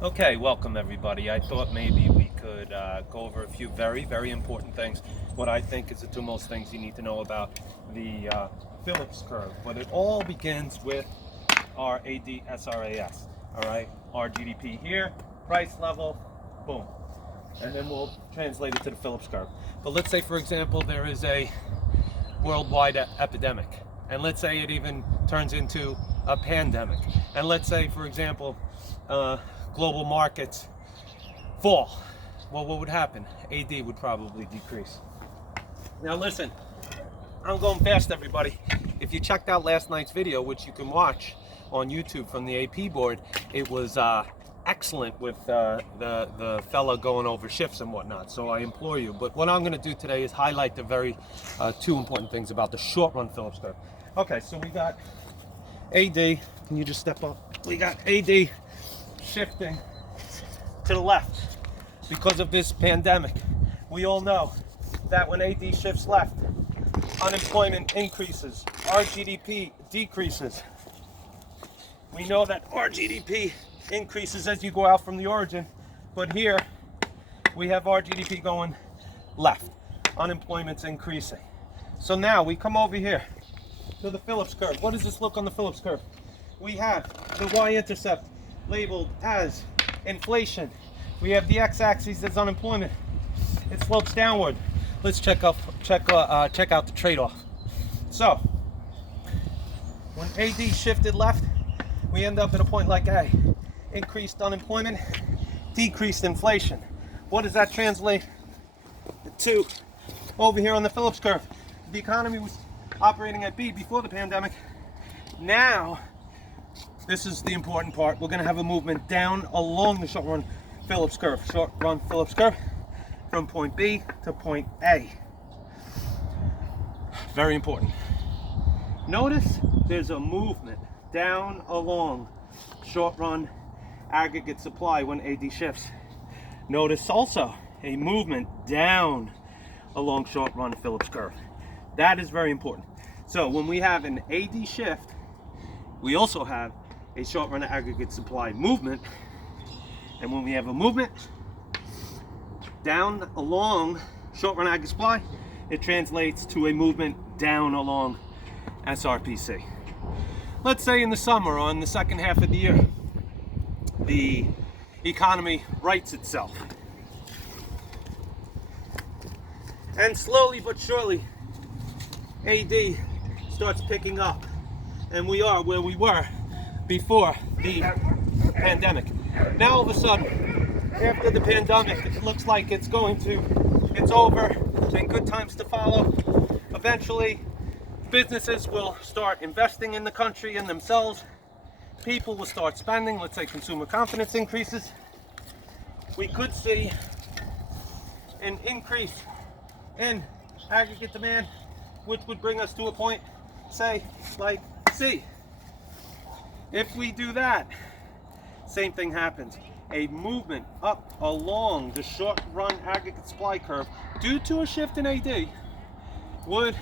Okay, welcome everybody. I thought maybe we could go over a few very important things. What I think is the two most things you need to know about the Phillips curve. But it all begins with our ADSRAS. All right, our GDP here, price level, boom. And then we'll translate it to the Phillips curve. But let's say, for example, there is a worldwide epidemic. And let's say it even turns into a pandemic. And let's say, for example, global markets fall. Well, what would happen? AD would probably decrease. Now listen, I'm going fast, everybody. If you checked out last night's video, which you can watch on YouTube from the AP board, it was excellent with the fella going over shifts and whatnot. So I implore you. But what I'm going to do today is highlight the two important things about the short run Phillips curve. Okay, so we got AD. Can you just step up? We got AD shifting to the left because of this pandemic. We all know that when AD shifts left, unemployment increases, our GDP decreases. We know that our GDP increases as you go out from the origin, but here we have our GDP going left. Unemployment's increasing. So now we come over here to the Phillips curve. What does this look on the Phillips curve? We have the y-intercept labeled as inflation. We have the x-axis as unemployment. It slopes downward. Let's check out the trade-off. So when AD shifted left, we end up at a point like A. Increased unemployment, decreased inflation. What does that translate to over here on the Phillips curve? The economy was operating at B before the pandemic. Now, this is the important part. We're going to have a movement down along the short run Phillips curve. Short run Phillips curve from point B to point A. Very important. Notice there's a movement down along short run aggregate supply when AD shifts. Notice also a movement down along short run Phillips curve. That is very important. So when we have an AD shift, we also have a short run aggregate supply movement. And when we have a movement down along short run aggregate supply, it translates to a movement down along SRPC. Let's say in the summer or in the second half of the year, the economy rights itself. And slowly but surely, AD starts picking up. And we are where we were before the pandemic. Now all of a sudden, after the pandemic, it looks like it's over, and good times to follow. Eventually, businesses will start investing in the country and themselves. People will start spending. Let's say consumer confidence increases. We could see an increase in aggregate demand, which would bring us to a point, say, like C. If we do that, same thing happens. A movement up along the short run aggregate supply curve due to a shift in AD would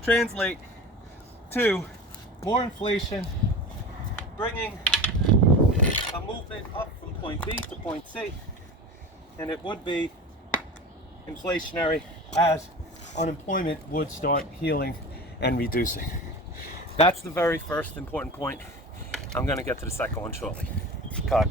translate to more inflation, bringing a movement up from point B to point C, and it would be inflationary as unemployment would start healing and reducing. That's the very first important point. I'm going to get to the second one shortly. Cut.